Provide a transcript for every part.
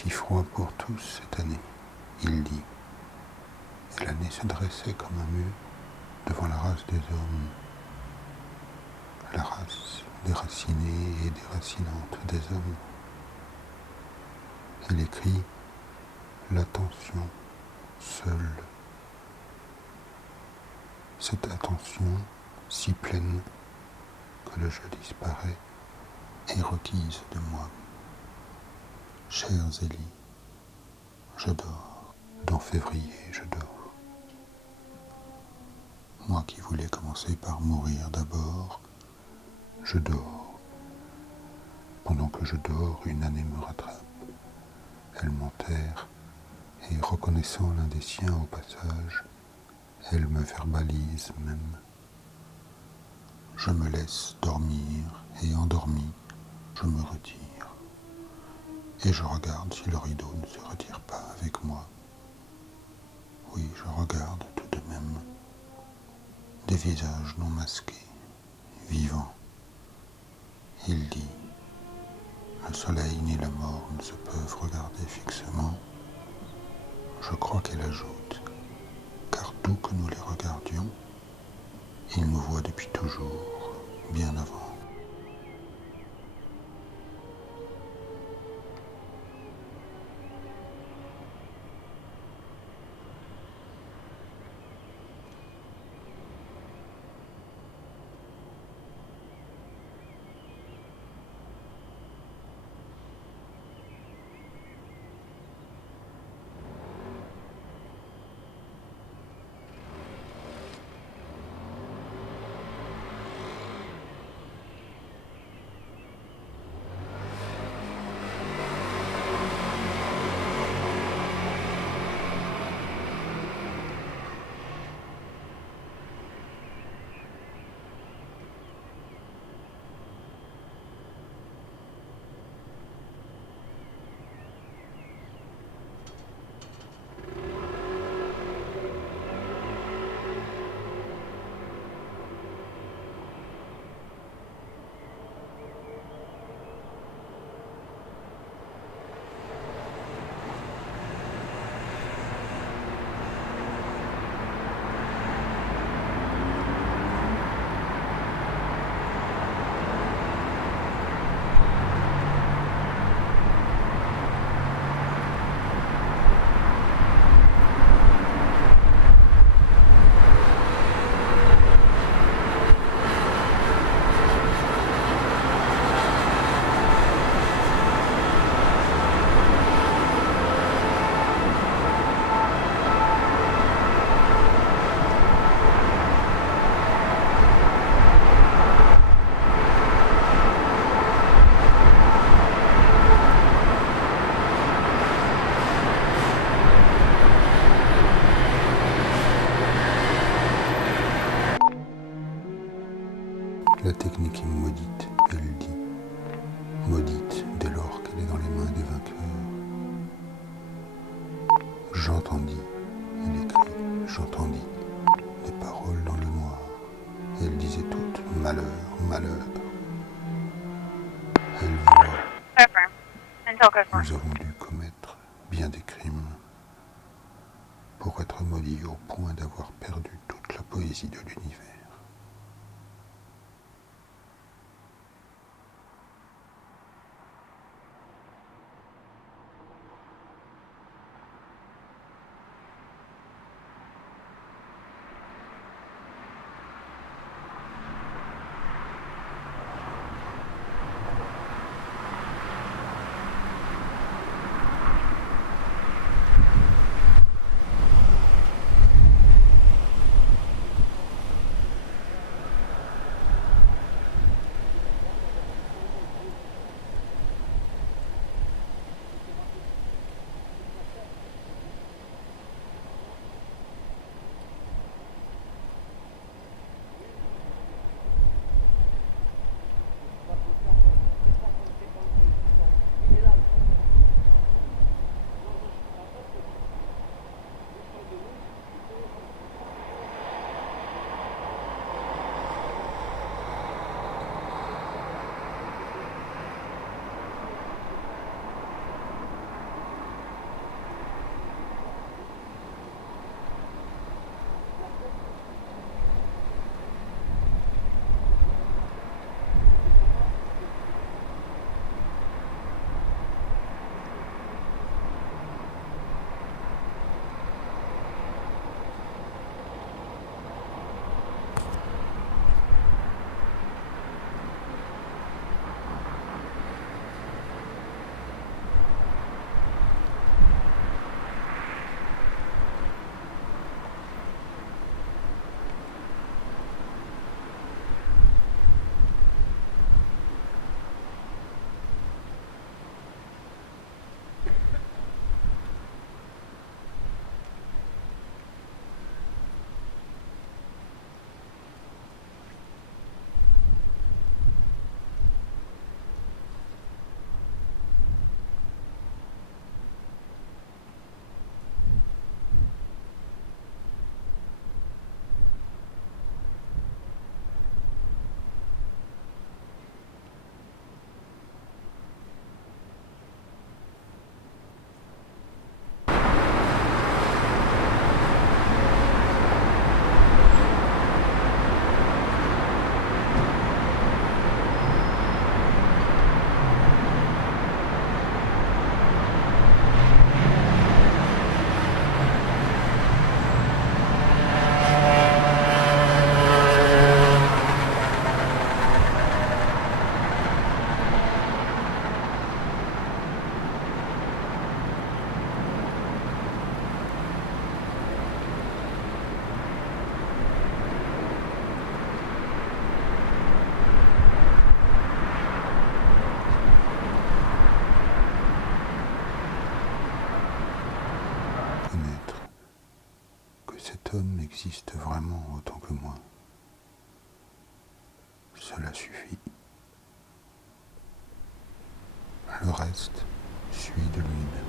fit froid pour tous cette année, il dit, et l'année se dressait comme un mur devant la race des hommes, la race déracinée et déracinante des hommes. Elle écrit l'attention seule. Cette attention si pleine que le jeu disparaît est requise de moi. Chère Zélie, je dors, dans février je dors. Moi qui voulais commencer par mourir d'abord, je dors. Pendant que je dors, une année me rattrape. Elle m'enterre, et reconnaissant l'un des siens au passage, elle me verbalise même. Je me laisse dormir, et endormi, je me retire. Et je regarde si le rideau ne se retire pas avec moi. Oui, je regarde tout de même des visages non masqués, vivants. Il dit, le soleil ni la mort ne se peuvent regarder fixement. Je crois qu'elle ajoute, car d'où que nous les regardions, ils nous voient depuis toujours, bien avant. La technique est maudite, elle dit. Maudite dès lors qu'elle est dans les mains des vainqueurs. J'entendis, il écrit, j'entendis des paroles dans le noir. Et elles disaient toutes malheur, malheur. Elle voit. Nous avons dû commettre bien des crimes pour être maudits au point d'avoir perdu toute la poésie de l'univers. existe vraiment autant que moi. Cela suffit. Le reste suit de lui-même.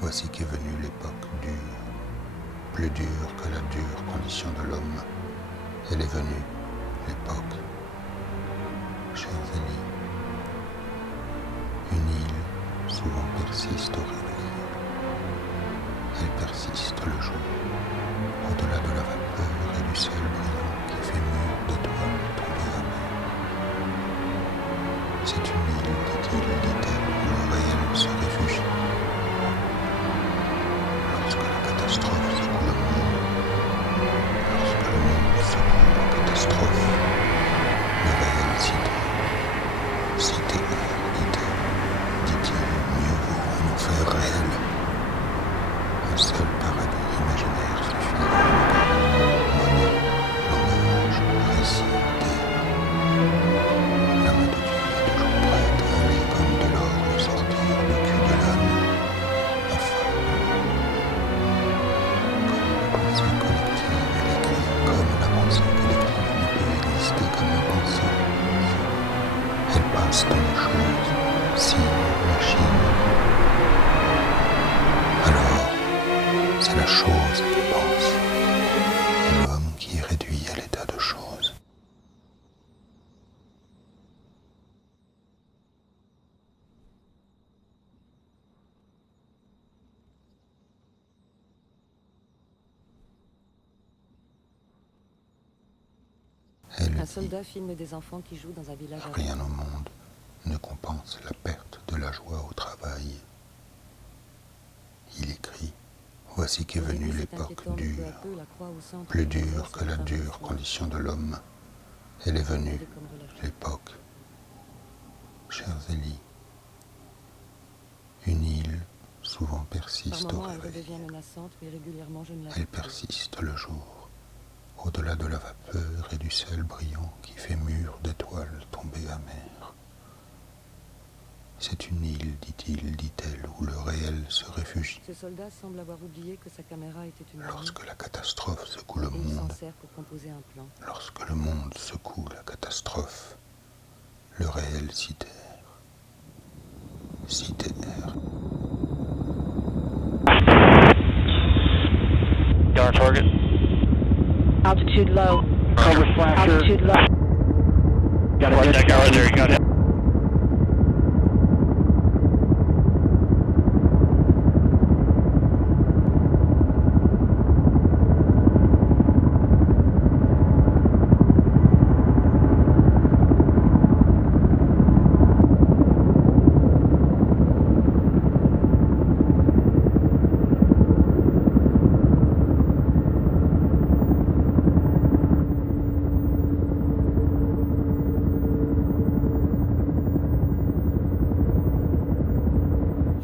Voici qu'est venue l'époque dure, plus dure que la dure condition de l'homme. Elle est venue, l'époque, chers amis. Une île souvent persiste au réveil. Elle persiste le jour, au-delà de la vapeur et du ciel brillant qui fait mur d'étoiles tombées à mer. C'est une île, dit-elle, où le réel se réfugie. Lorsque la catastrophe secoue le monde, lorsque le monde secoue la catastrophe, le réel s'y terre, dit-il, mieux vaut un enfer réel. Un seul paradis imaginaire suffit. Monnaie, langage, récit, terre. La main de Dieu est toujours prête à aller comme de l'or ressortir du cul de l'âne, affable. Comme la pensée collective, elle écrit comme la pensée collective ne peut exister comme la pensée. Elle passe dans les choses, signes, machines. Alors, c'est la chose qui pense, et l'homme qui est réduit à l'état de chose. Un soldat filme des enfants qui jouent dans un village. Rien au monde ne compense la perte de de la joie au travail. Il écrit: voici qu'est venue l'époque dure, plus dure que la dure condition de l'homme. Elle est venue, l'époque. Chers Élie, une île souvent persiste au réveil. Elle persiste le jour, au-delà de la vapeur et du ciel brillant qui fait mur d'étoiles tombées amères. C'est une île, dit-il, dit-elle, où le réel se réfugie. Ce soldat semble avoir oublié que sa caméra était une lorsque la catastrophe secoue le monde, il s'en sert pour composer un plan. Lorsque le monde secoue la catastrophe, le réel s'y terre. S'y terre. Dark target. Altitude low. Cover flasher. Altitude low. Got it. That guy right there. You got it.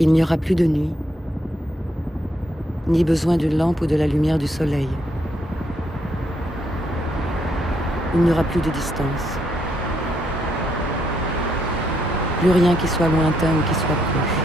Il n'y aura plus de nuit, ni besoin d'une lampe ou de la lumière du soleil. Il n'y aura plus de distance. Plus rien qui soit lointain ou qui soit proche.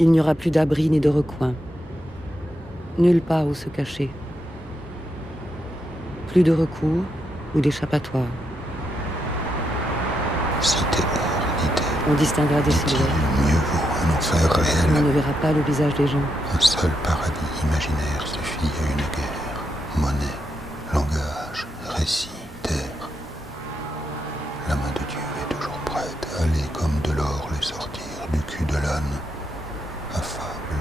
Il n'y aura plus d'abri ni de recoin. Nulle part où se cacher. Plus de recours ou d'échappatoire. Si terre, dit-elle. On distinguera des silhouettes. Mieux vaut un enfer réel. On ne verra pas le visage des gens. Un seul paradis imaginaire suffit à une guerre. Monnaie, langage, récit, terre. La main de Dieu est toujours prête à aller comme de l'or les sortir du cul de l'âne. Affable.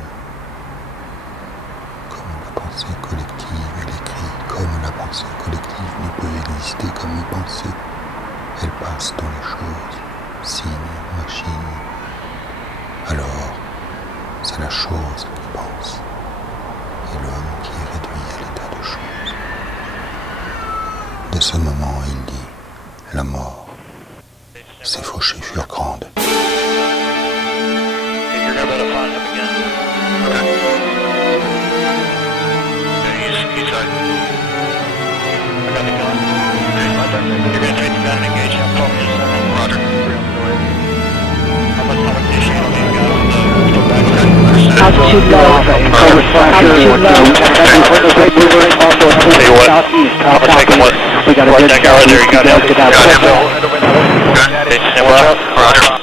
Comme la pensée collective, elle écrit. Comme la pensée collective ne peut exister comme une pensée. Elle passe dans les choses, signes, machines. Alors, c'est la chose qui pense, et l'homme qui est réduit à l'état de chose. Dès ce moment, il dit, la mort, ses fauchées furent grandes. You're about to find him again. Okay. Yeah, he's I got the gun. Okay, you're gonna take the gun and engage him. Call me in a second. Roger. How much ammunition do you got on the back? Altitude low. Cover flasher. Altitude low. Tell you what, I'm gonna take him with. We got That guy right there, you got him. Got him. Okay, stand by. Roger.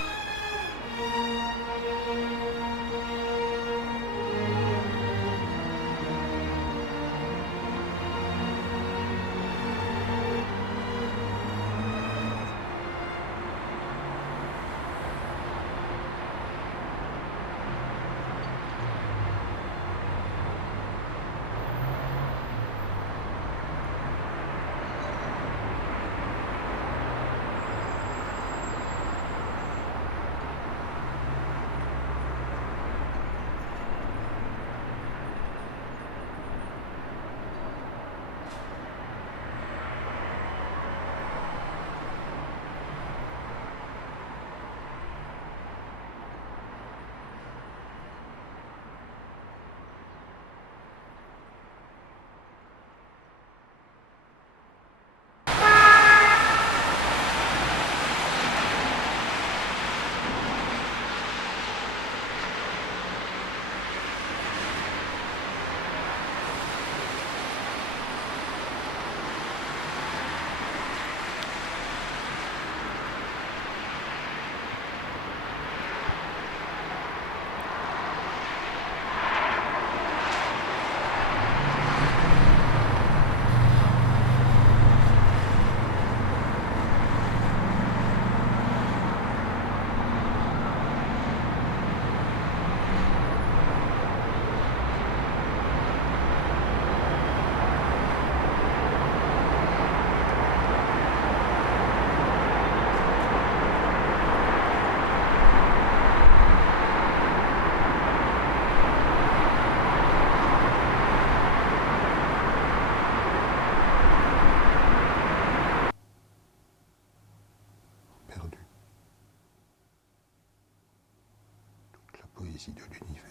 frénésie de l'univers.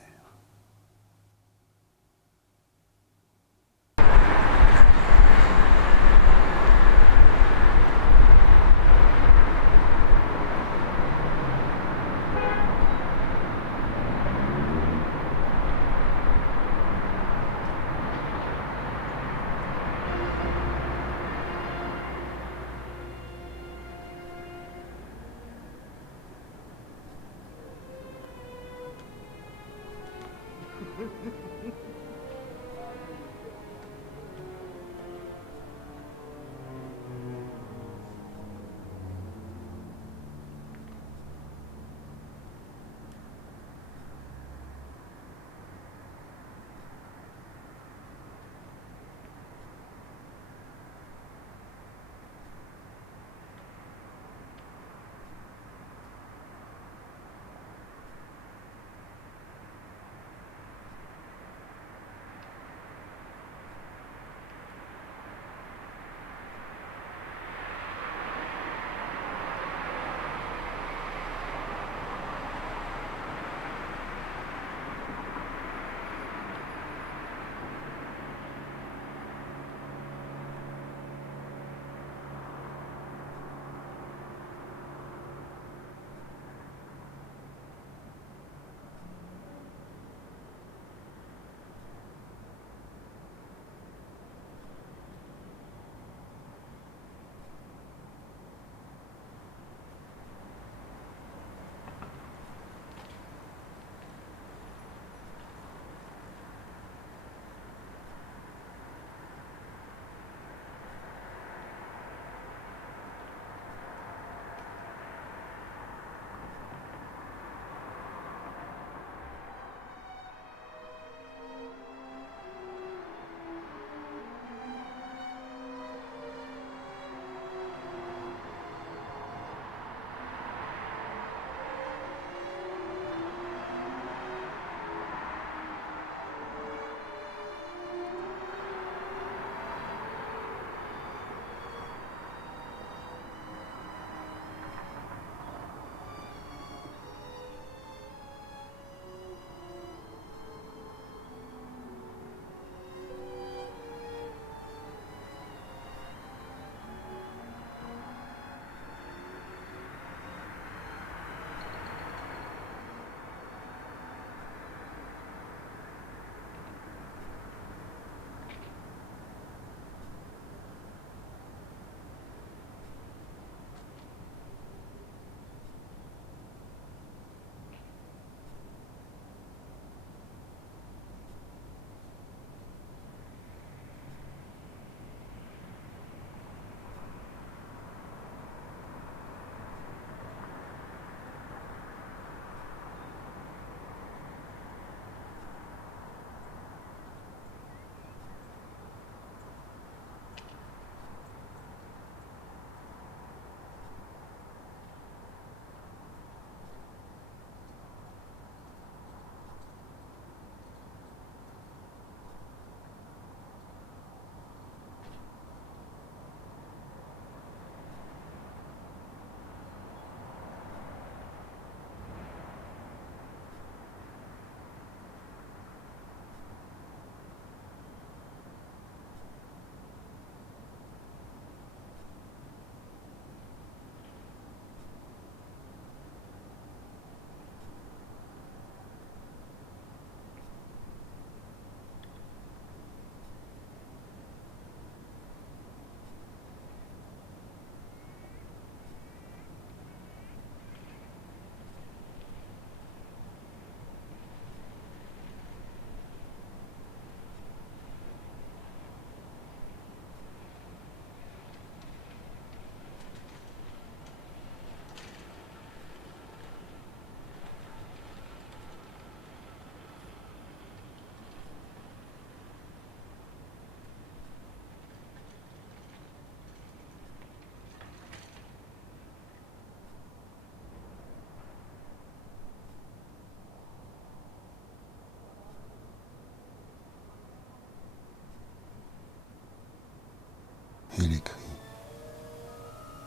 Il écrit :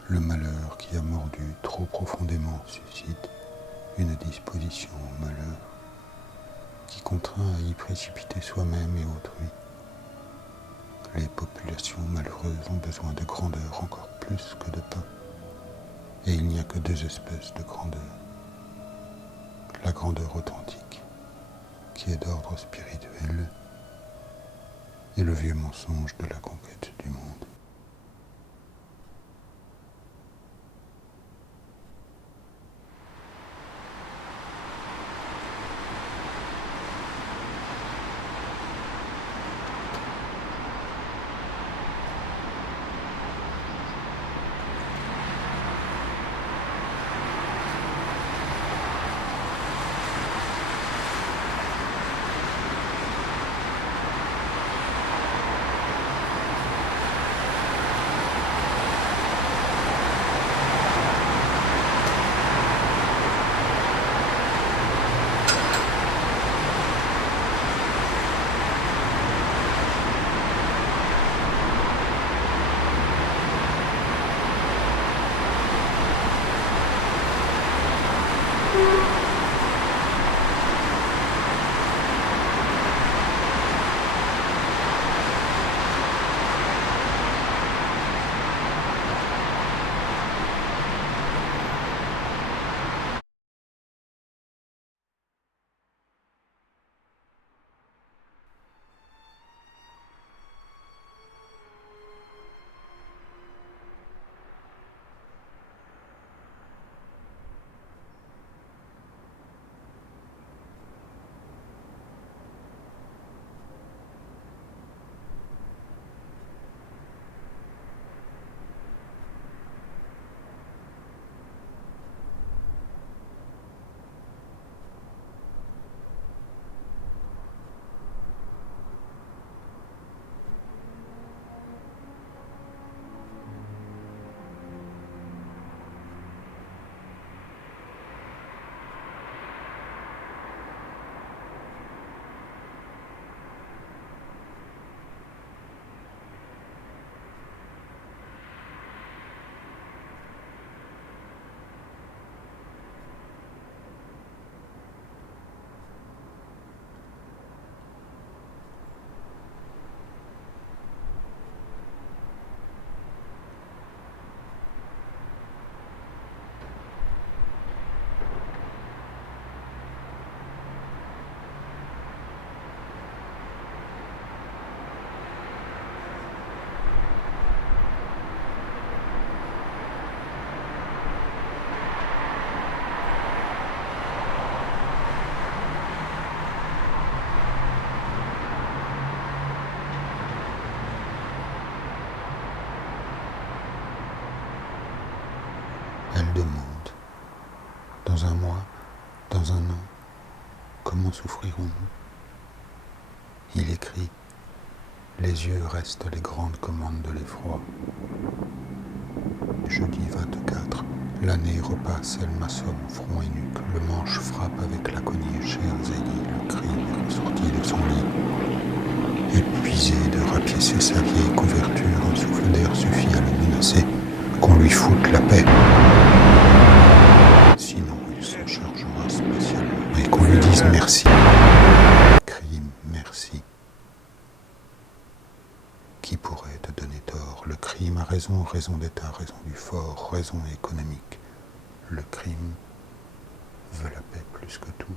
le malheur qui a mordu trop profondément suscite une disposition au malheur qui contraint à y précipiter soi-même et autrui. Les populations malheureuses ont besoin de grandeur encore plus que de pain. Et il n'y a que deux espèces de grandeur. La grandeur authentique, qui est d'ordre spirituel, et le vieux mensonge de la conquête du monde. Elle demande, dans un mois, dans un an, comment souffrirons-nous? Il écrit, les yeux restent les grandes commandes de l'effroi. Jeudi 24, l'année repasse, elle m'assomme front et nuque, le manche frappe avec l'aconie, cher Zélie, le cri est ressorti de son lit. Épuisé de rapiécer sa vieille couverture, un souffle d'air suffit à le menacer, qu'on lui foute la paix. Sinon, il s'en chargera spécialement et qu'on lui dise merci. Crime, merci. Qui pourrait te donner tort? Le crime a raison, raison d'État, raison du fort, raison économique. Le crime veut la paix plus que tout.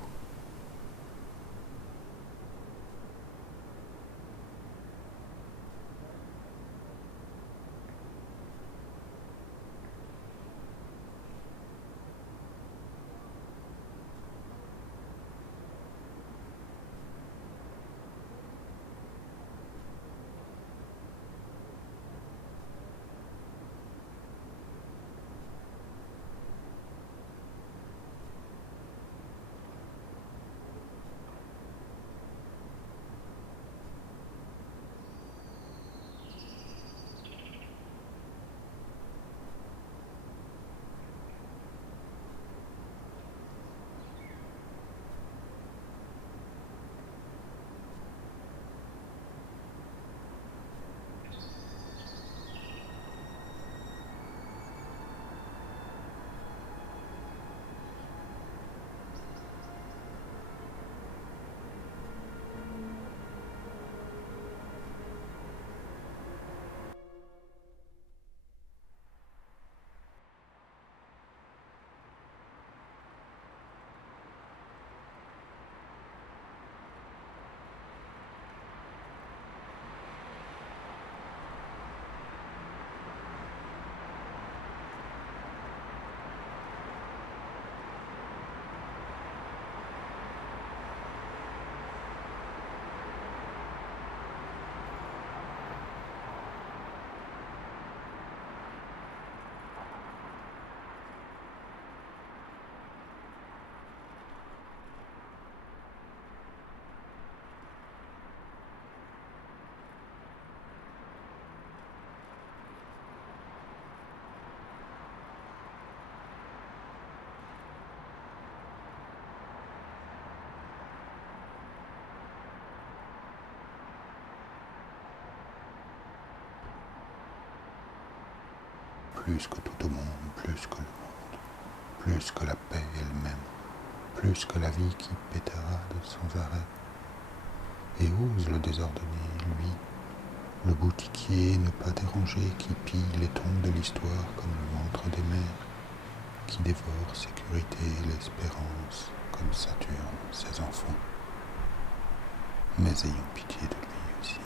plus que tout au monde, plus que le monde, plus que la paix elle-même, plus que la vie qui pétarade sans arrêt, et ose le désordonner, lui, le boutiquier ne pas dérangé qui pille les tombes de l'histoire comme le ventre des mers, qui dévore sécurité et l'espérance comme Saturne ses enfants. Mais ayons pitié de lui aussi.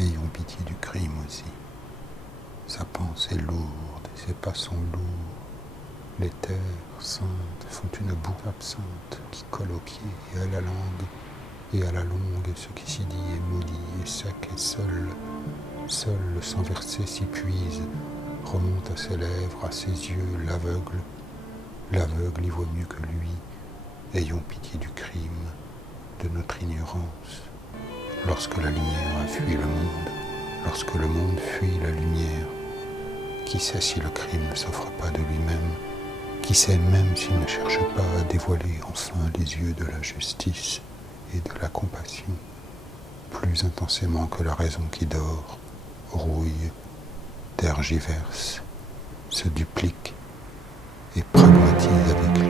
Ayons pitié du crime aussi. Sa pensée lourde et ses pas sont lourds. Les terres saintes font une boue absente qui colle aux pieds et à la langue, et à la longue ce qui s'y dit est maudit et sec et seul le sang versé s'y puise, remonte à ses lèvres, à ses yeux, l'aveugle y vaut mieux que lui. Ayons pitié du crime, de notre ignorance. Lorsque la lumière a fui le monde, lorsque le monde fuit la lumière, qui sait si le crime ne s'offre pas de lui-même, qui sait même s'il ne cherche pas à dévoiler enfin les yeux de la justice et de la compassion, plus intensément que la raison qui dort, rouille, tergiverse, se duplique et pragmatise avec lui.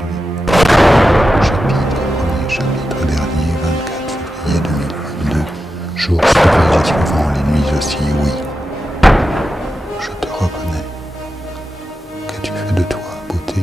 jours souvent et souvent, les nuits aussi, oui. Je te reconnais. Qu'as-tu fait de toi, beauté?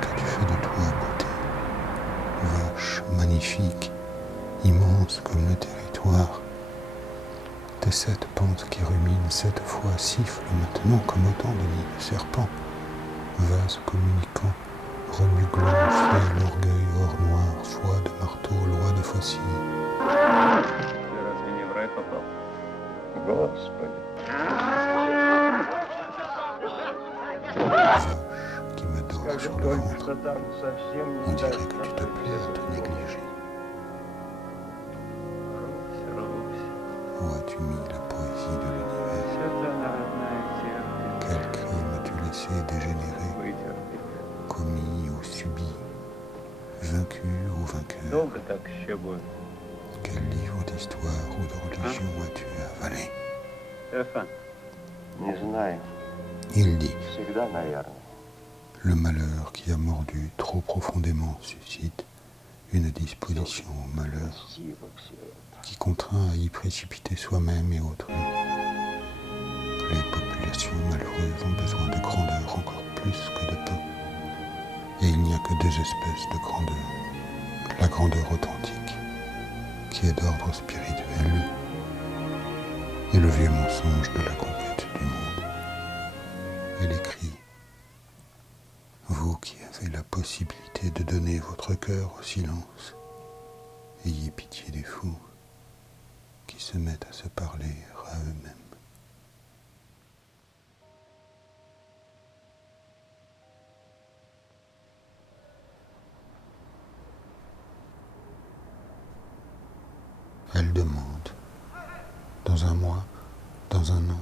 Qu'as-tu fait de toi, beauté? Vache magnifique, immense comme le territoire. Tes 7 pentes qui ruminent 7 fois sifflent maintenant comme autant de nids de serpents. Vase communicant, remue-gland, fait l'orgueil, or noir, foi de marteau, loi de faucille. Vache qui me dort sur le ventre, on dirait que tu te plais à te négliger. Où as-tu mis la poésie de l'univers? Quel crime as-tu laissé dégénérer, commis ou subi, vaincu ou vainqueur? Quel livre d'histoire ou de religion as-tu avalé? Il dit, le malheur qui a mordu trop profondément suscite une disposition au malheur qui contraint à y précipiter soi-même et autrui. Les populations malheureuses ont besoin de grandeur encore plus que de pain. Et il n'y a que 2 espèces de grandeur. La grandeur authentique, qui est d'ordre spirituel, et le vieux mensonge de la conquête du monde. Elle écrit, vous qui avez la possibilité de donner votre cœur au silence, ayez pitié des fous qui se mettent à se parler à eux-mêmes. Elle demande, dans un mois, dans un an,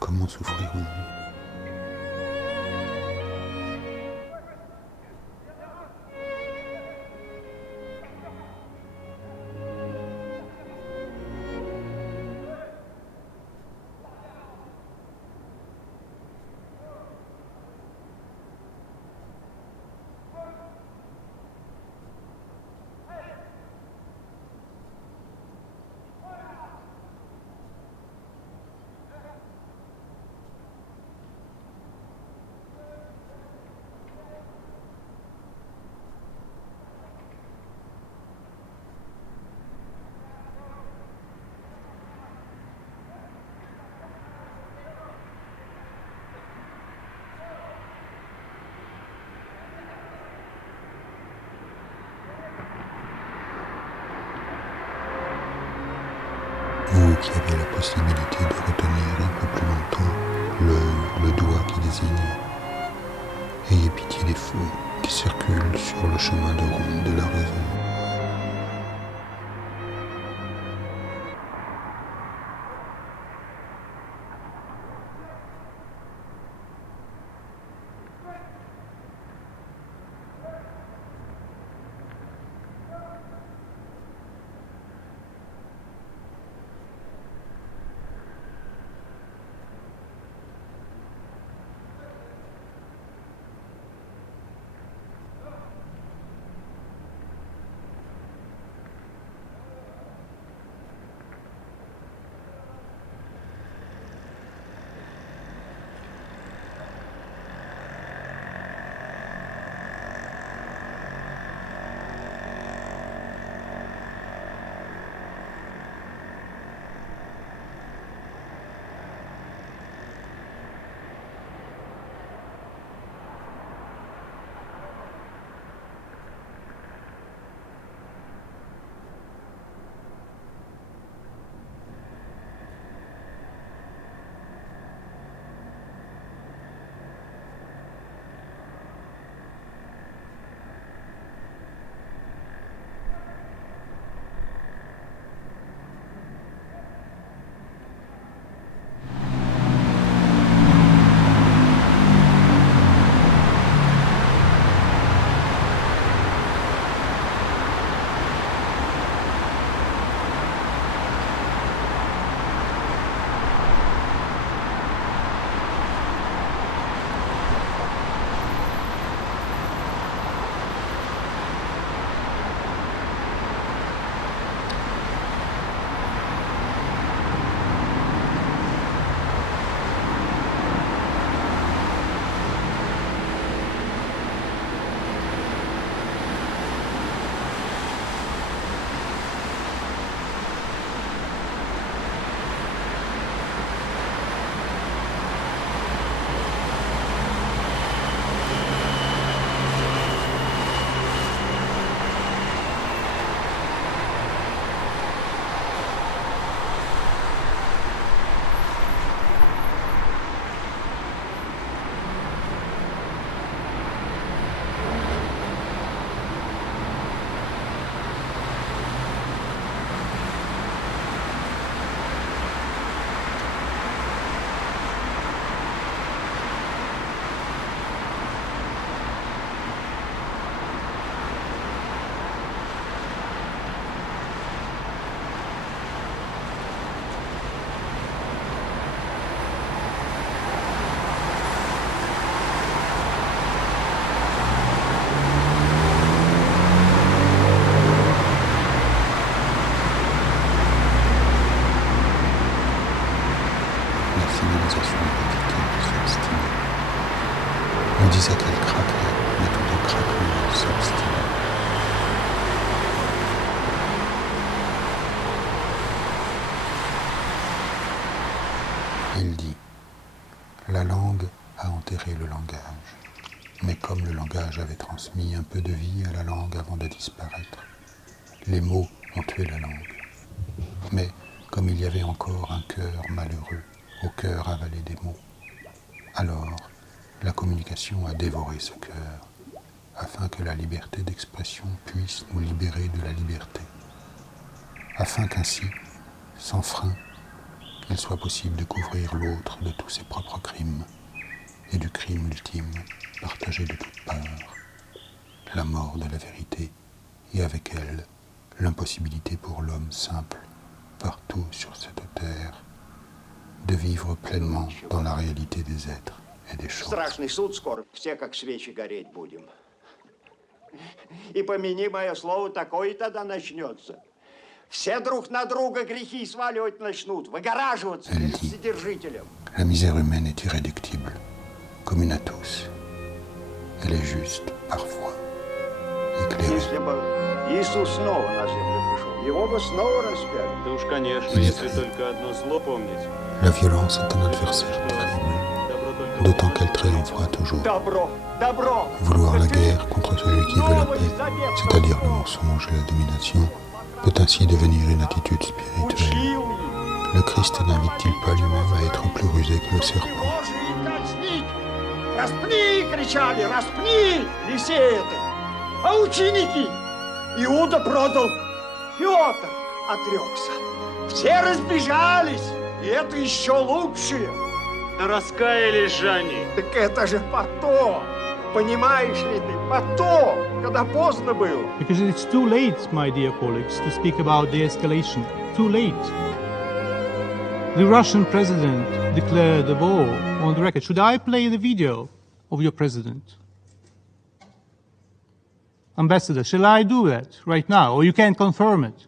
comment souffrirons-nous? Vous qui avez la possibilité de retenir un peu plus longtemps l'heure, le doigt qui désigne, ayez pitié des fous qui circulent sur le chemin de ronde de la raison. On disait qu'elle craquerait, mais tout le craquement s'obstinait. Il dit, la langue a enterré le langage, mais comme le langage avait transmis un peu de vie à la langue avant de disparaître, les mots ont tué la langue. Mais comme il y avait encore un cœur malheureux, au cœur avalé des mots, alors la communication a dévoré ce cœur, afin que la liberté d'expression puisse nous libérer de la liberté, afin qu'ainsi, sans frein, il soit possible de couvrir l'autre de tous ses propres crimes, et du crime ultime, partagé de toutes parts, la mort de la vérité, et avec elle, l'impossibilité pour l'homme simple, partout sur cette terre, de vivre pleinement dans la réalité des êtres et des choses. Страшный суд скоро, все как свечи гореть будем. И помяни мое слово, такое тогда начнется. Все друг на друга грехи сваливать начнут, выгораживаться перед Вседержителем. La misère humaine est irréductible, commune à tous. Elle est juste, parfois, éclairée. Если бы Иисус снова на землю пришел, его бы снова распяли. Да уж, конечно, Il если écrit, только одно зло помнить. la violence est un adversaire terrible, d'autant qu'elle triomphera toujours. Добро, добро! Vouloir la guerre contre celui qui veut la paix, c'est-à-dire le mensonge et la domination, peut ainsi devenir une attitude spirituelle. Учил их, Christ n'invite-t-il pas lui-même à être plus rusé que le serpent? Боже, и казнить! Распни, кричали, распни, лисеты! А ученики? Иуда продал, Петр отрекся. Все разбежались, и это еще лучше. Да раскаялись же они. Так это же потом, понимаешь ли ты, потом, когда поздно было. Because it's too late, my dear colleagues, to speak about de-escalation. Too late. The Russian president declared a war on the record. Should I play the video of your president? Ambassador, shall I do that right now, or you can't confirm it?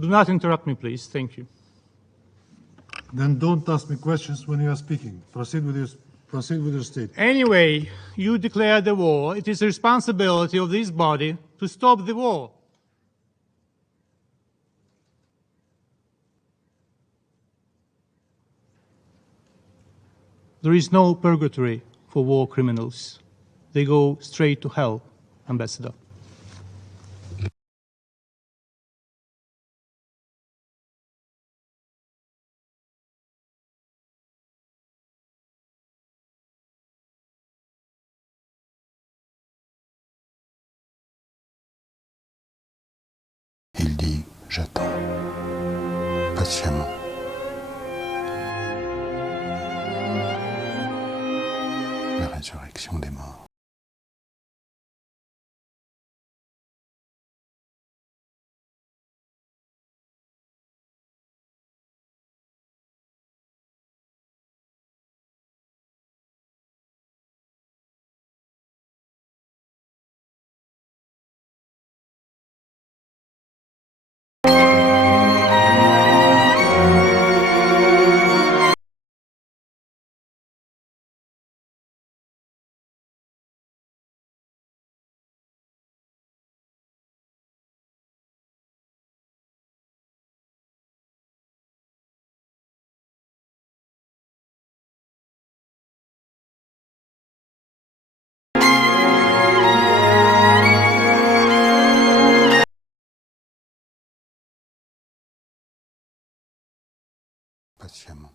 Do not interrupt me, please. Thank you. Then don't ask me questions when you are speaking. Proceed with your statement. Anyway, you declared the war. It is the responsibility of this body to stop the war. There is no purgatory for war criminals. They go straight to hell, Ambassador. Il dit, j'attends, patiemment. La résurrection des morts. Patiemment.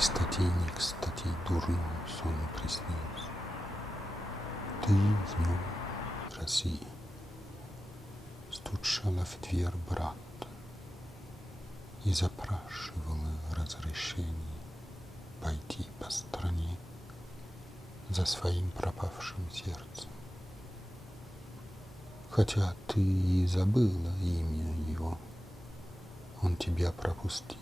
не кстати, дурной сон приснился. Ты в нем, Россия, стучала в дверь брата и запрашивала разрешение пойти по стране за своим пропавшим сердцем. Хотя ты и забыла имя его, он тебя пропустил.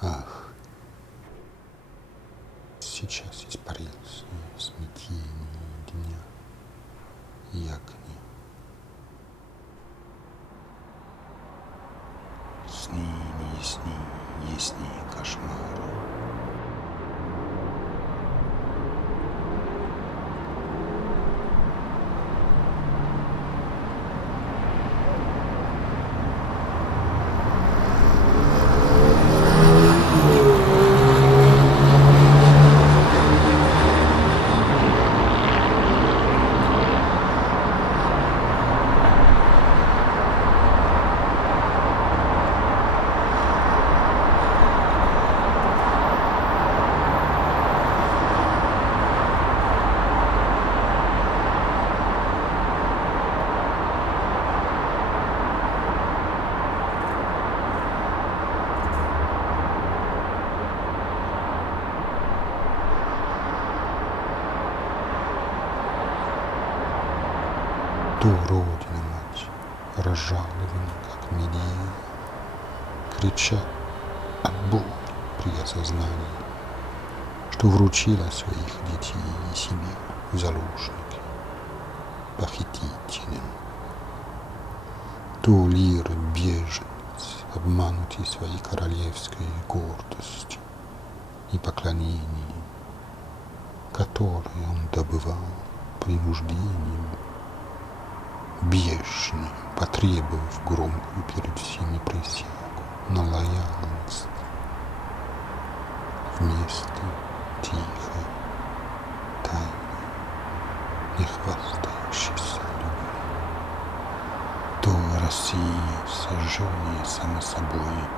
Ах, сейчас испарился в смятении дня и огня. Сны не ясни, яснее кошмара. То Родина мать, разжалована, как Медея, крича от боли при осознании, что вручила своих детей и себе в заложники похитителям. То Лир беженец, обманутый своей королевской гордостью и поклонением, которое он добывал принуждением, бешено потребовав громкую перед всеми присягу на лояльность, вместо тихой, тайной, не хвастающейся любви. То Россия, сожженная само собой,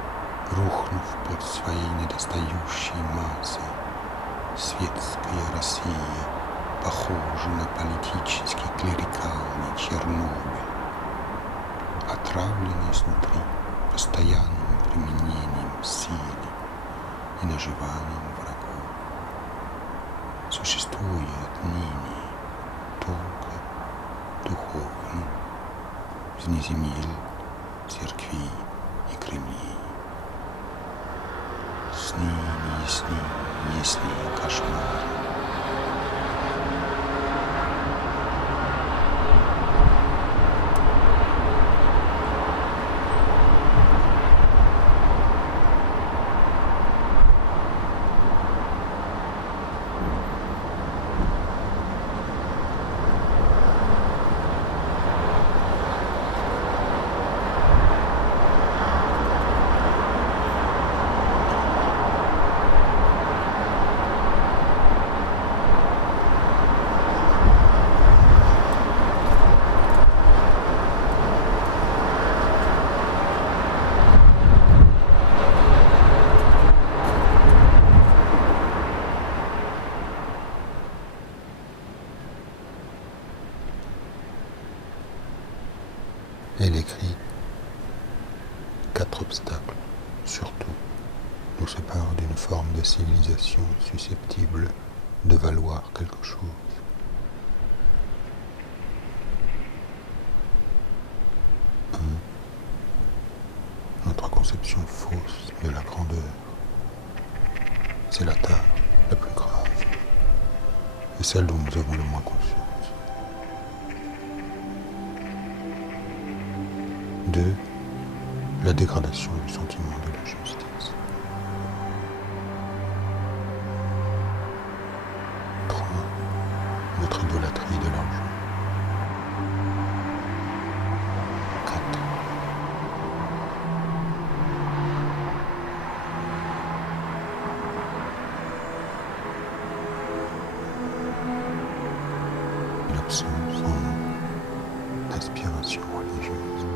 рухнув под своей недостающей массой, светская Россия, похожа на политический клерикальный Чернобыль, отравленный изнутри постоянным применением силы и наживанием врагов, существуя отныне только духовно, вне земель, церквей и Кремлей. Сны не ясны, яснее кошмары. Elle écrit: 4 obstacles, surtout, nous séparent d'une forme de civilisation susceptible de valoir quelque chose. 1. Notre conception fausse de la grandeur. C'est la tare la plus grave, et celle dont nous avons le moins conscience. 2. La dégradation du sentiment de la justice. 3. Notre idolâtrie de l'argent. 4. sans aspiration religieuse.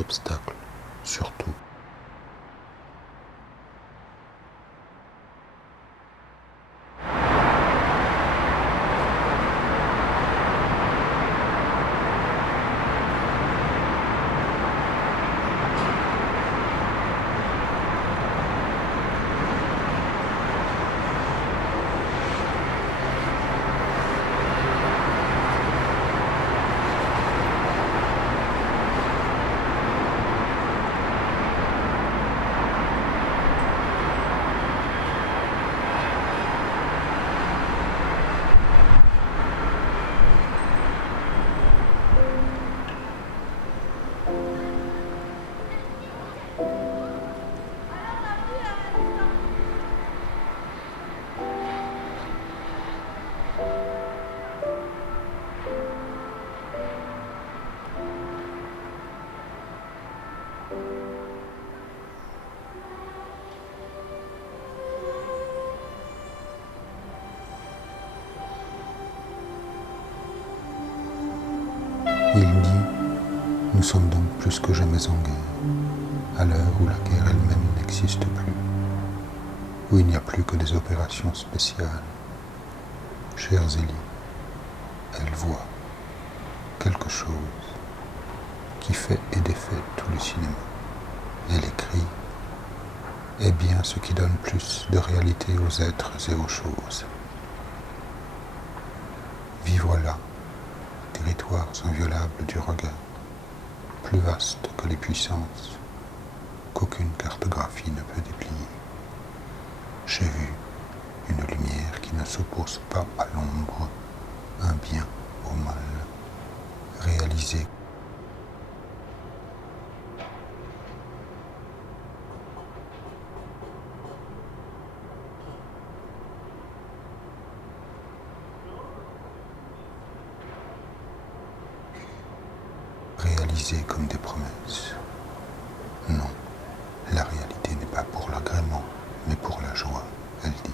Obstacle, surtout. Il dit « Nous sommes donc plus que jamais en guerre, à l'heure où la guerre elle-même n'existe plus, où il n'y a plus que des opérations spéciales. Chère Zélie, elle voit quelque chose qui fait et défait tout le cinéma. Elle écrit est bien ce qui donne plus de réalité aux êtres et aux choses. Vivre là, territoires inviolables du regard, plus vastes que les puissances, qu'aucune cartographie ne peut déplier. J'ai vu une lumière qui ne s'oppose pas à l'ombre, un bien au mal, réalisé. Réalisé comme des promesses. Non, la réalité n'est pas pour l'agrément, mais pour la joie, elle dit.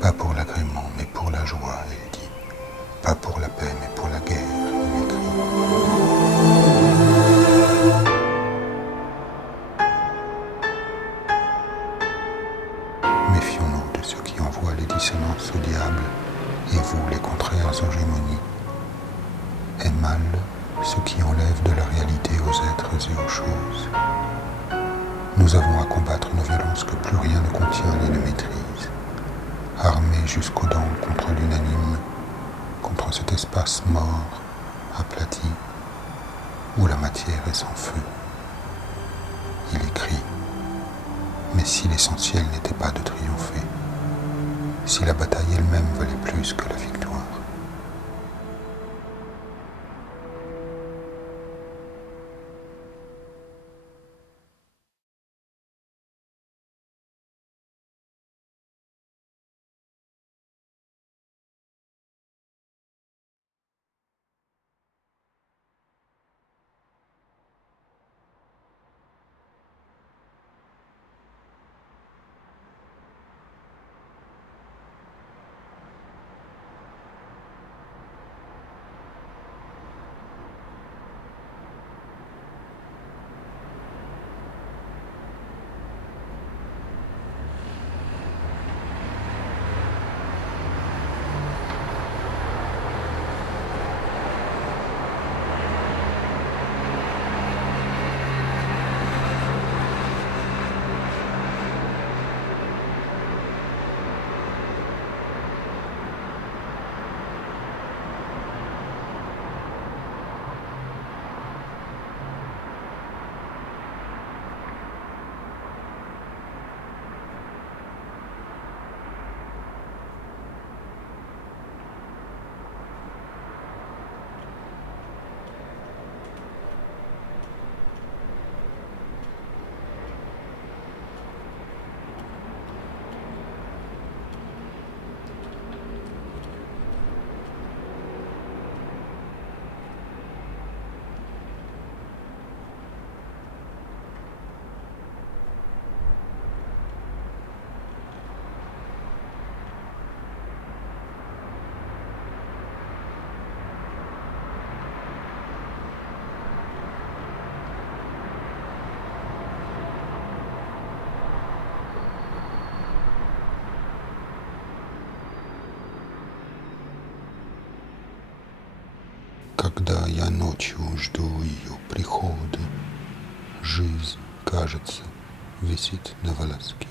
Pas pour l'agrément, mais pour la joie, elle dit. Pas pour la paix, mais pour la guerre, il écrit. Méfions-nous de ceux qui envoient les dissonances au diable et vous les contraires aux gémonies. Est mal ce qui enlève de la réalité aux êtres et aux choses. Nous avons à combattre une violence que plus rien ne contient ni ne maîtrise, armés jusqu'aux dents contre l'unanime, contre cet espace mort, aplati, où la matière est sans feu. Il écrit, mais si l'essentiel n'était pas de triompher, si la bataille elle-même valait plus que la victoire. Когда я ночью жду ее прихода, жизнь, кажется, висит на волоске.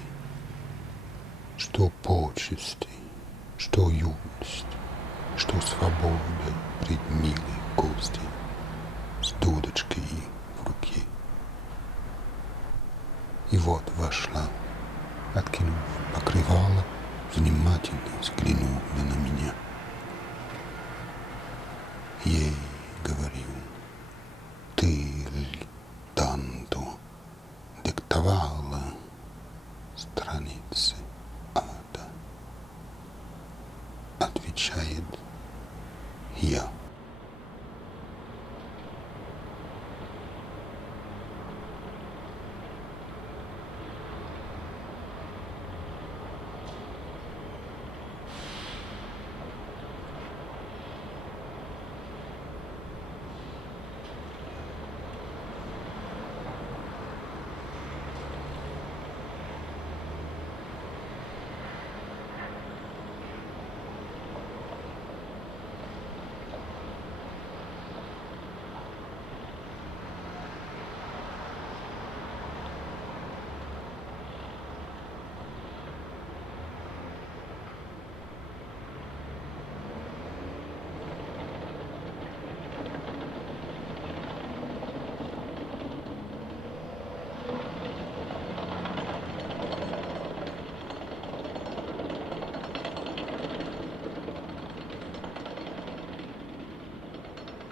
Что почести, что юность, что свобода пред милой гостьей с дудочкой в руке. И вот вошла, откинув покрывало, внимательно взглянула на меня. Ей говорю, ты ли танто диктовала страницы ада? Отвечает я.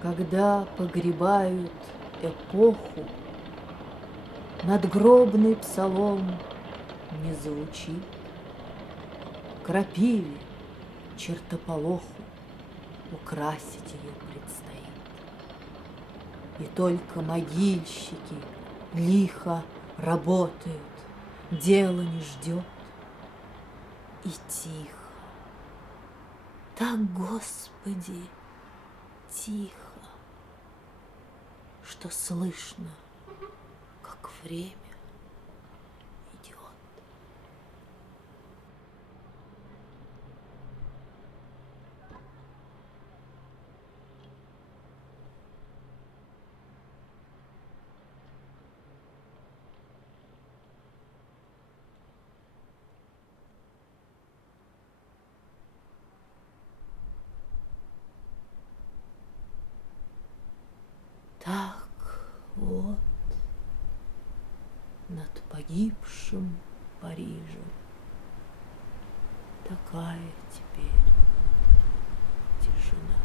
Когда погребают эпоху, надгробный псалом не звучит. Крапиве, чертополоху украсить ее предстоит. И только могильщики лихо работают, дело не ждет. И тихо, так, Господи, тихо, что слышно, как время идет. погибшем Париже. Такая теперь тишина.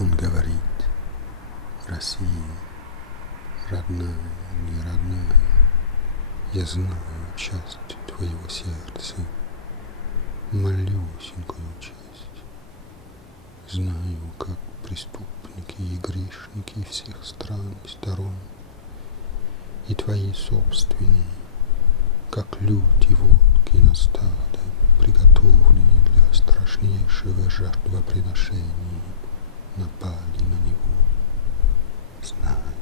Он говорит: Россия, родная, не родная, я знаю часть твоего сердца, малюсенькую часть. Знаю, как преступники и грешники всех стран и сторон, и твои собственные, как люди волки на стадо, приготовленные для страшнейшего жертвоприношения, напали на него. Знаю,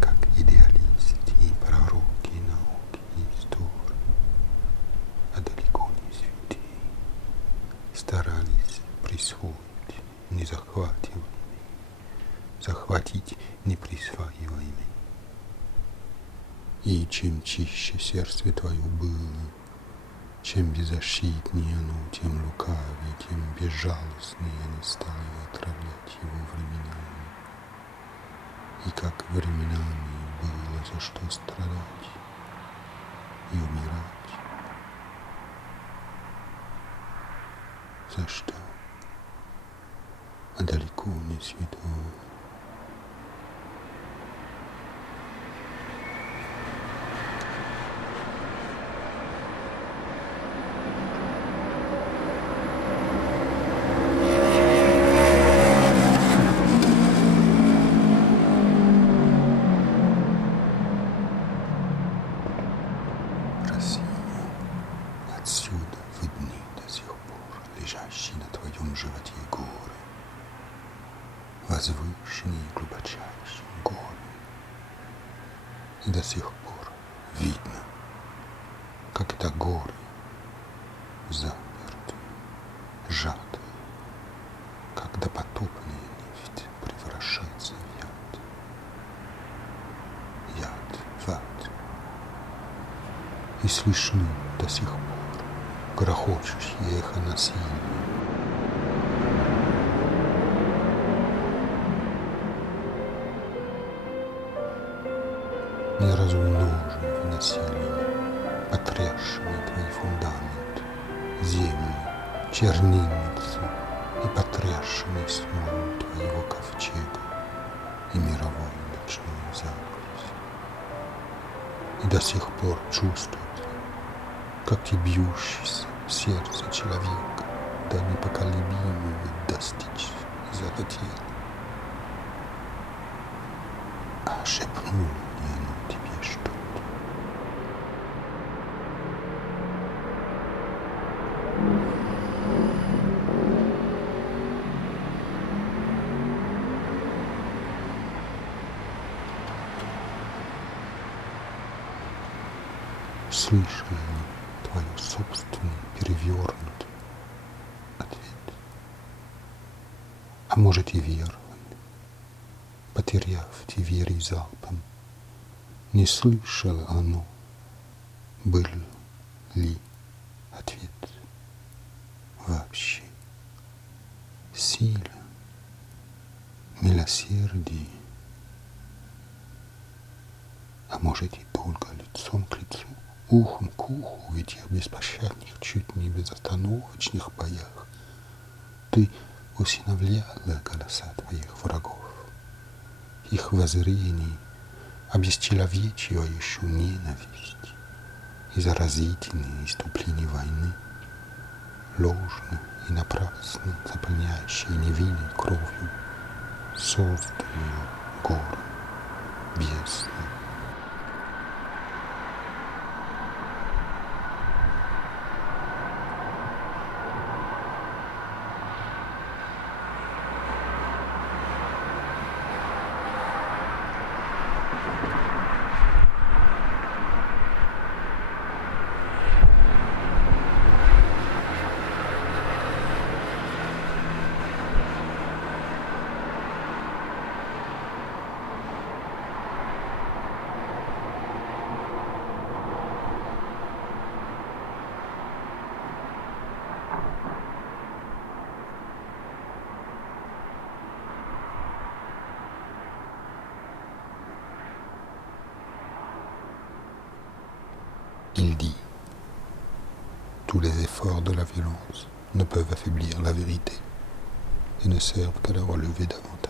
как идеалисты и пророки науки и истории, а далеко не святые, старались присвоить незахватываемый, захватить неприсваиваемый. И чем чище сердце твое было, чем беззащитнее оно, тем лукавее, тем безжалостнее они стали отравлять его временами. И как временами было за что страдать и умирать. За что? А далеко не святое. Отсюда видны до сих пор лежащие на твоем животе горы, возвышенные и глубочайшие горы. И до сих пор видно, как это горы заперты, сжаты, как допотопная нефть превращается в яд. Яд в ад. И слышны до сих пор грохочущее эхо насилия. Не разумножив насилие, потрясшими твои фундаменты, землю, чернильницы и потрясшими смолу твоего ковчега и мировой ночной занавес. И до сих пор чувствуют, как и бьющийся в сердце человека до непоколебимого достичь захотел. А шепнуло ли оно тебе что-то? Слышали ли твое собственное перевернутый ответ? А может и веровали, потеряв двери залпом, не слышало оно, был ли ответ вообще? Сила, милосердие, а может и только лицом к лицу, ухом к уху в этих беспощадных, чуть не безостановочных боях ты усыновляла голоса твоих врагов, их воззрений, обесчеловечивающую ненависть и заразительные иступления войны, ложно и напрасно заполняющие невинной кровью созданную гору бездну. Il dit, tous les efforts de la violence ne peuvent affaiblir la vérité et ne servent qu'à la relever davantage.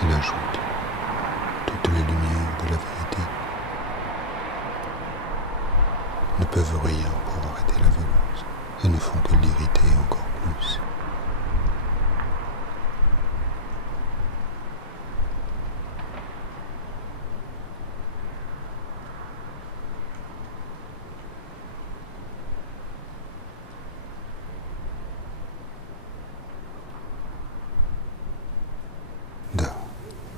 Il ajoute, toutes les lumières de la vérité ne peuvent rien pour arrêter la violence et ne font que l'irriter encore plus. Да,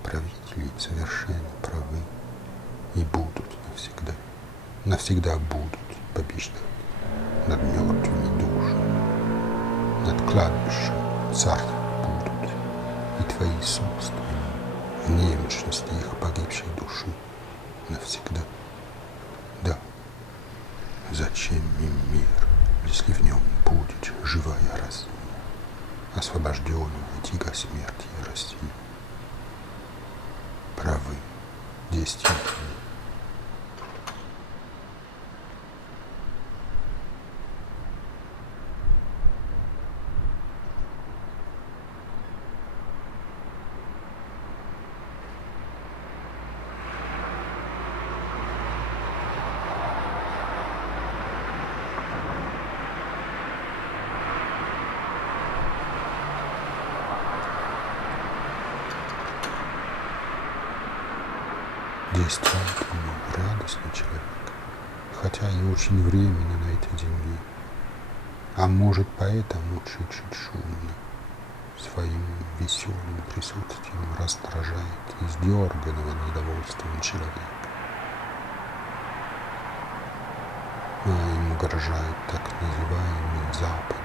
правители совершенно правы и будут навсегда, навсегда будут побеждать над мертвыми душами, над кладбищем царствовать будут и твои собственные, в немощности их погибшей души навсегда. Да, зачем им мир, если в нем будет живая Россия, освобожденная от иго смерти и России? Правы, действительно. Действительно радостный человек, хотя и очень временно на этой земле, а может поэтому чуть-чуть шумно, своим веселым присутствием раздражает издерганного недовольством человека. А им угрожает так называемый Запад,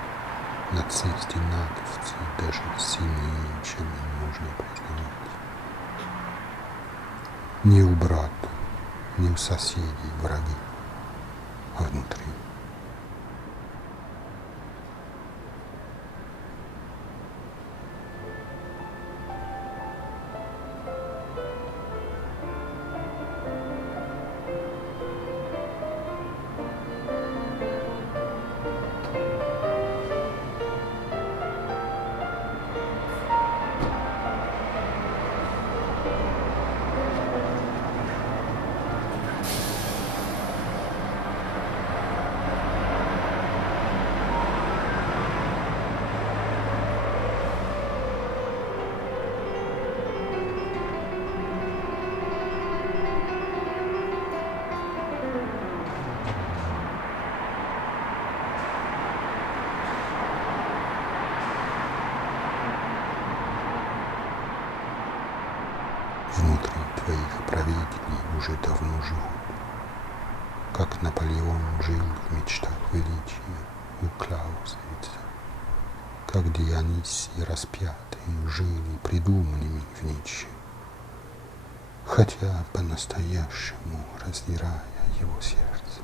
нацисты, натовцы, даже сильнее, чем им можно признавать. Не у брата, не у соседей враги, а внутри. Внутри твоих правителей уже давно живут, как Наполеон жил в мечтах величия у Клаузевица, как Дионисий распятые жили придуманными в Ницше, хотя по-настоящему раздирая его сердце.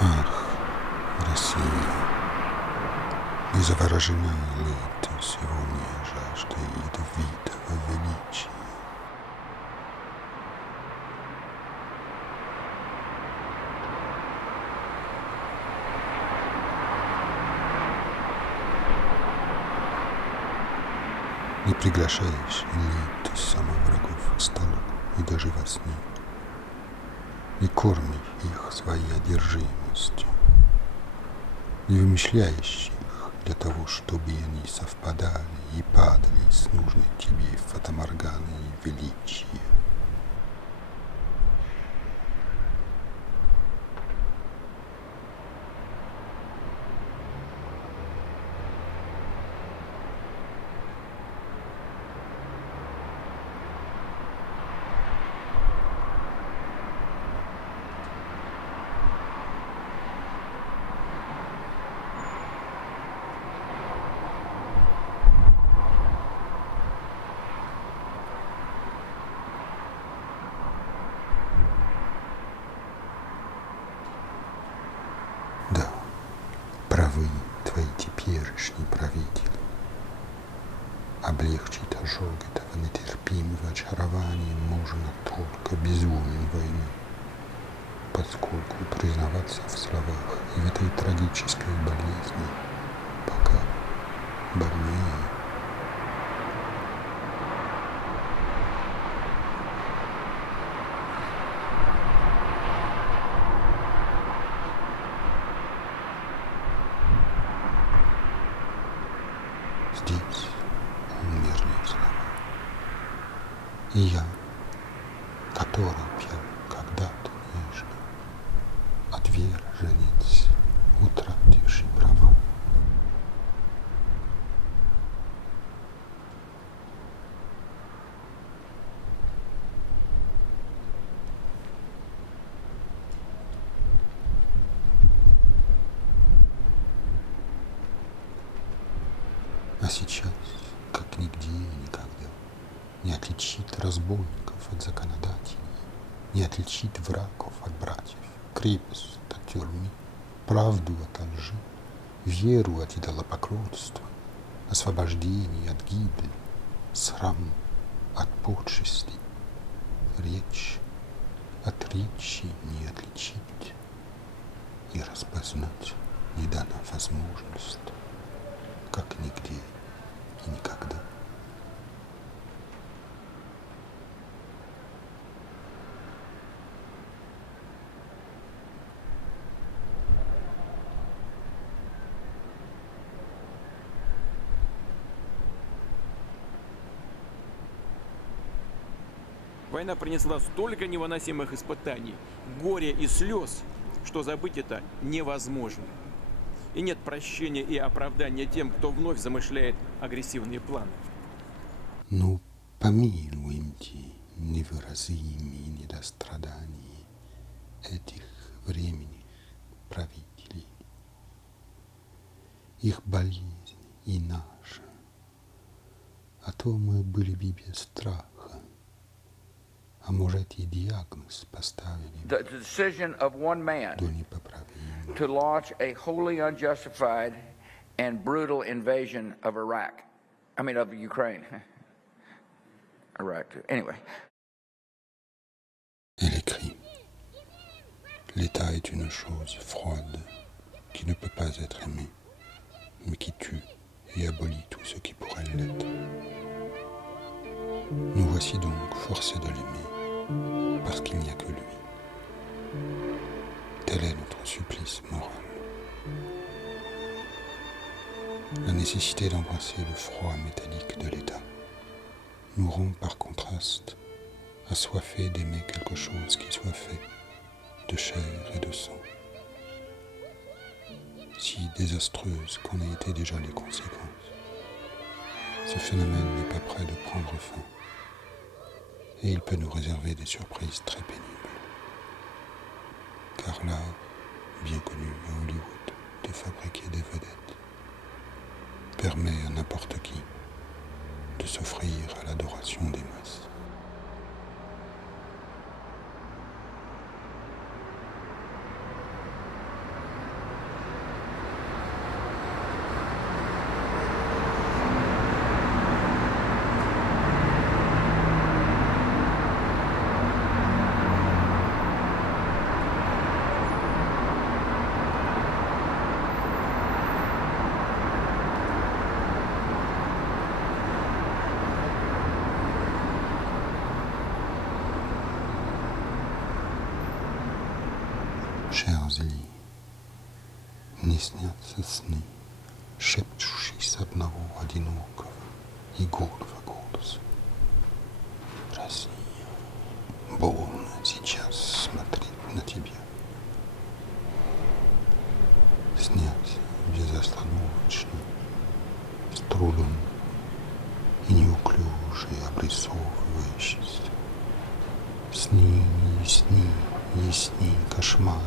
Ах, Россия! И заворожена ли ты сегодня жаждой ядовитого величия? Не приглашаешь ли ты сама врагов к столу и даже во сне? и корми их своей одержимостью, не вымышляющих для того, чтобы они совпадали и падали с нужной тебе фатаморганой величия. Да, правы твои теперешние правители. Облегчить ожог этого нетерпимого очарования можно только безумием войны, поскольку признаваться в словах и в этой трагической болезни пока больнее. Здесь умерли слова. И я, который пел когда-то нежно, отверженец, утративший права. А сейчас, как нигде и никогда, не отличит разбойников от законодателей, не отличит врагов от братьев, крепость от тюрьмы, правду от лжи, веру от идолопоклонства, освобождение от гибели, срам от почестей, речь от речи не отличить и распознать не дана возможность, как нигде и никогда. Война принесла столько невыносимых испытаний, горя и слез, что забыть это невозможно. И нет прощения и оправдания тем, кто вновь замышляет агрессивные планы. Ну, помилуйте невыразимые недострадания этих временных правителей. Их болезнь и наша. А то мы были бы без страха. А может и диагноз поставили бы The decision of one man до непоправимого. to launch a wholly unjustified and brutal invasion of Iraq. I mean, of Ukraine. Iraq, too. Anyway. Elle écrit: L'État est une chose froide qui ne peut pas être aimée, mais qui tue et abolit tout ce qui pourrait l'être. Nous voici donc forcés de l'aimer, parce qu'il n'y a que lui. Tel est notre supplice moral. La nécessité d'embrasser le froid métallique de l'État nous rend par contraste assoiffés d'aimer quelque chose qui soit fait de chair et de sang. Si désastreuse qu'en aient été déjà les conséquences, ce phénomène n'est pas près de prendre fin, et il peut nous réserver des surprises très pénibles. Car l'art, bien connu à Hollywood, de fabriquer des vedettes, permet à n'importe qui de s'offrir à l'adoration des masses. ползли, не снятся сны, шепчущись одного одинокого и гордого голоса. Россия, больно сейчас смотреть на тебя. Снятся безостановочно, с трудом и неуклюже обрисовывающийся. Сни, ясни, ясни кошмары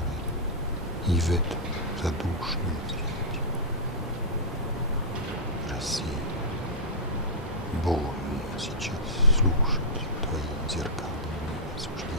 и в этом задушном свете. Россия, больно сейчас слушать твои зеркальные осуждения.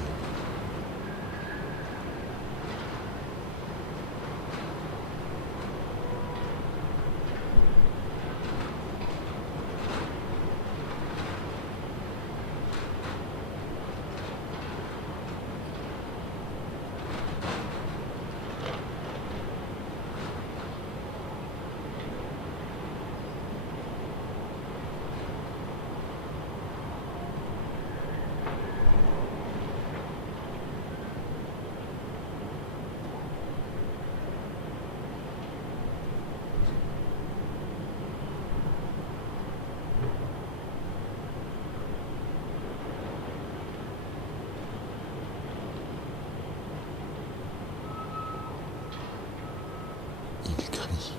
Il crie,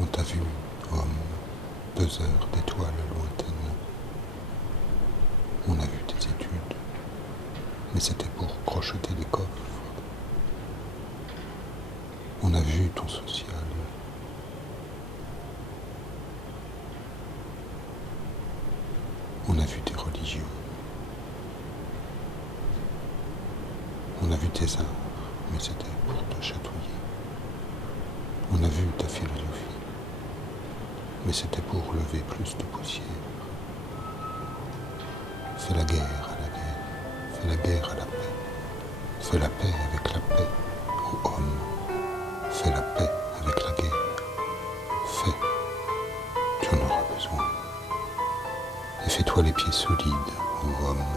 on t'a vu, homme, 2 heures d'étoiles lointaines. On a vu tes études, mais c'était pour crocheter des coffres. On a vu ton social. On a vu tes religions. On a vu tes arts, mais c'était pour te chatouiller. On a vu ta philosophie, mais c'était pour lever plus de poussière. Fais la guerre à la guerre, fais la guerre à la paix. Fais la paix avec la paix, ô homme. Fais la paix avec la guerre. Fais, tu en auras besoin. Et fais-toi les pieds solides, ô homme.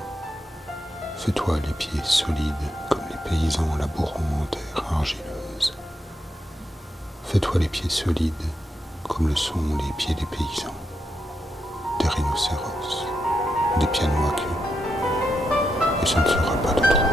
Fais-toi les pieds solides comme les paysans labourant en terre argileuse. Fais-toi les pieds solides comme le sont les pieds des paysans, des rhinocéros, des pianos à queue. Et ce ne sera pas de trop.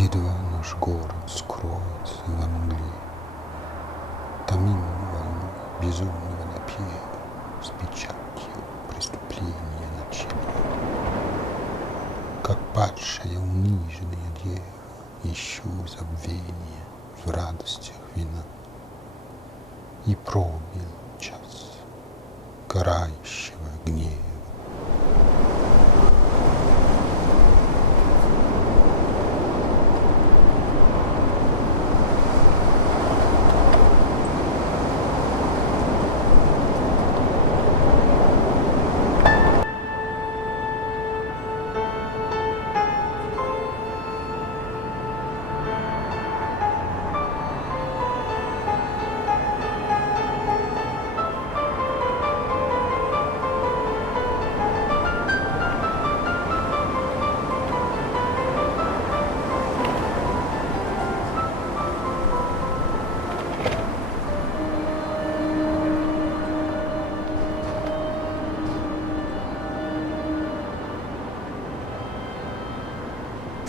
Едва наш город скроется во мгле, томимую волну безумного напева с печатью преступления на челе. Как падшая униженная дева, ищу забвения в радостях вина. И пробил час карающего гнева.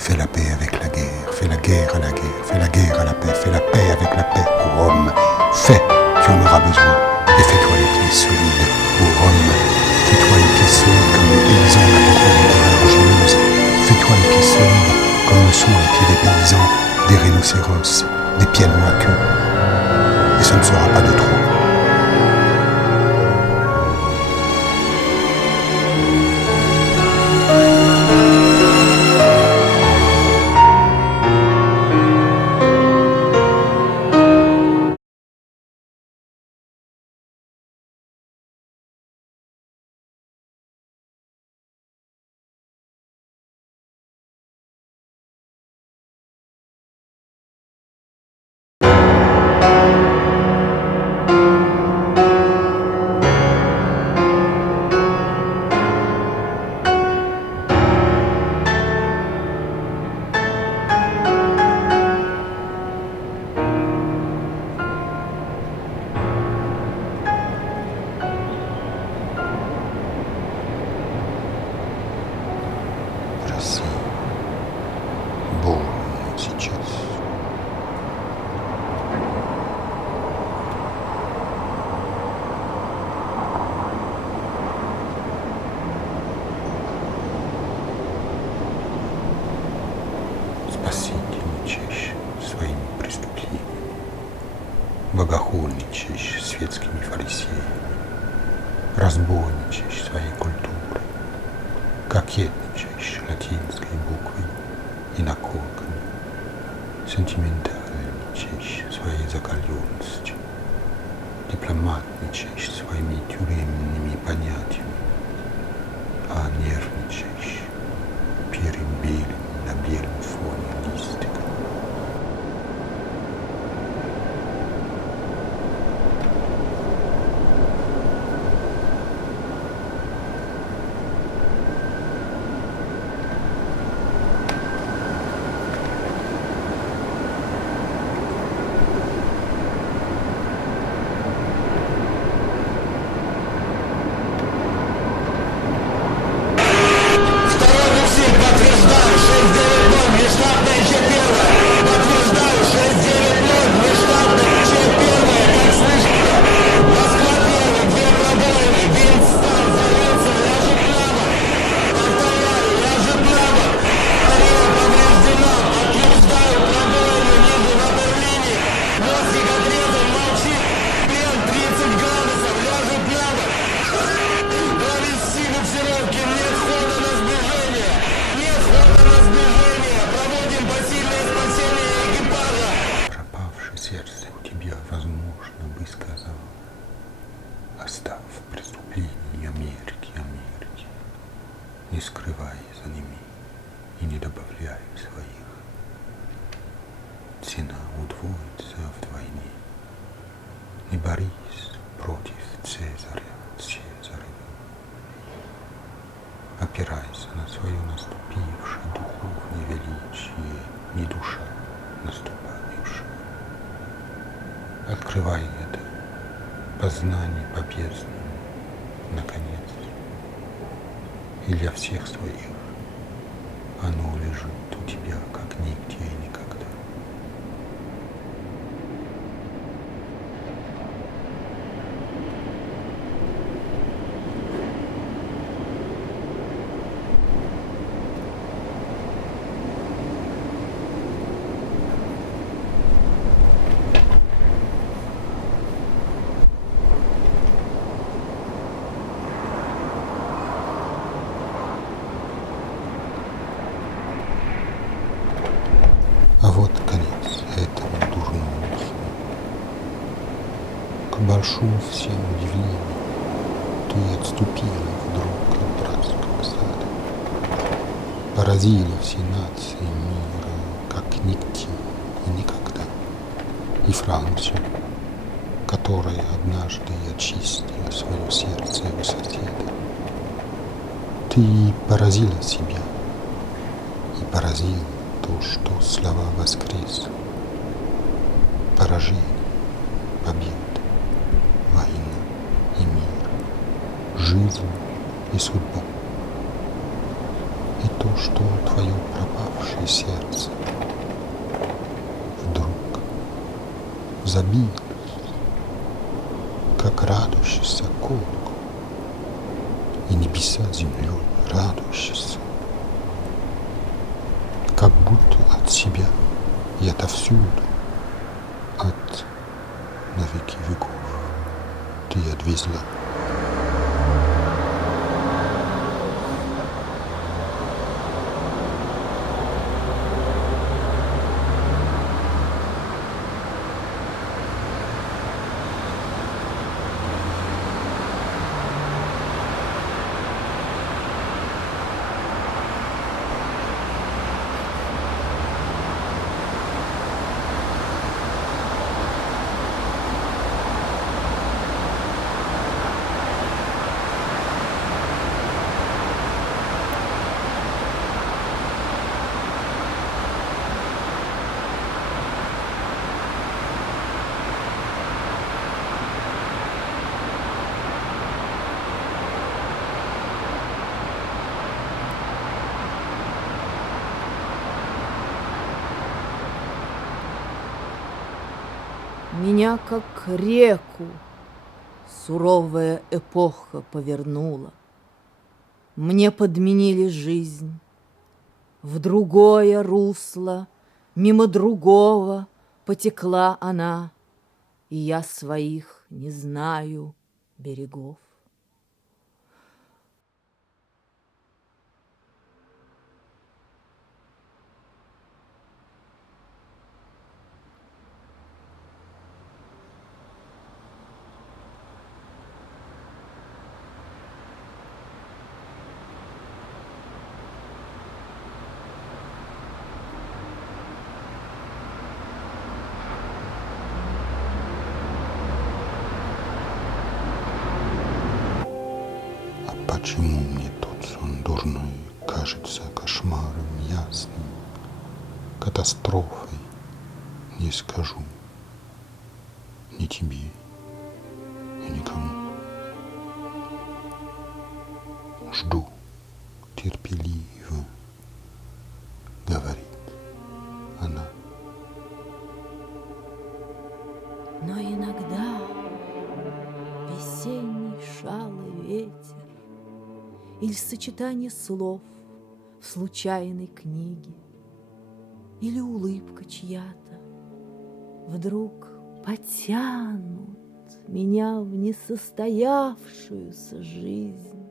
Fais la paix avec la guerre, fais la guerre à la guerre, fais la guerre à la paix, fais la paix avec la paix, ô homme. Fais, tu en auras besoin, et fais-toi les pieds solides, ô homme. Fais-toi les pieds solides comme les paysans labourant en terre argileuse. Fais-toi les pieds rhinocéros, des pieds moins queue, et ça ne sera pas de trop. Россия, больно сейчас. Спасительничаешь своими преступлениями, богохульничаешь светскими фарисеями, разбойничаешь своей культурой, кокетничаешь латинской буквой и наколками, сентиментальничаешь своей закаленностью, дипломатничаешь своими тюремными понятиями, а нервничаешь перебелым на белом фоне листиком. Оставь преступления Америки, не скрывай за ними и не добавляй своих. Цена удвоится вдвойне. Не борись против Цезаря, опирайся на свое наступившее духовное величие, не душа наступающая. Открывай это познание победным, наконец, и для всех своих оно лежит у тебя, как нигде и никогда. К большому всем удивлению, ты отступила вдруг от братского сада. Поразили все нации мира, как нигде и никогда. И Францию, которая однажды очистила свое сердце у соседа. Ты поразила себя и поразила то, что слова воскрес. Поражение, победа, война и мир, жизнь и судьба. И то, что твое пропавшее сердце вдруг забилось, как радующийся колокол, и небеса землей радующийся, как будто от себя и отовсюду, от на веки веков, ты отвезла. Меня, как реку, суровая эпоха повернула. Мне подменили жизнь в другое русло, мимо другого потекла она, и я своих не знаю берегов. Почему мне тот сон дурной кажется кошмаром ясным, катастрофой, не скажу ни тебе, ни никому. Жду терпеливо, говорит она. Но иногда весенний шалый ветер или сочетание слов в случайной книге, или улыбка чья-то вдруг потянут меня в несостоявшуюся жизнь.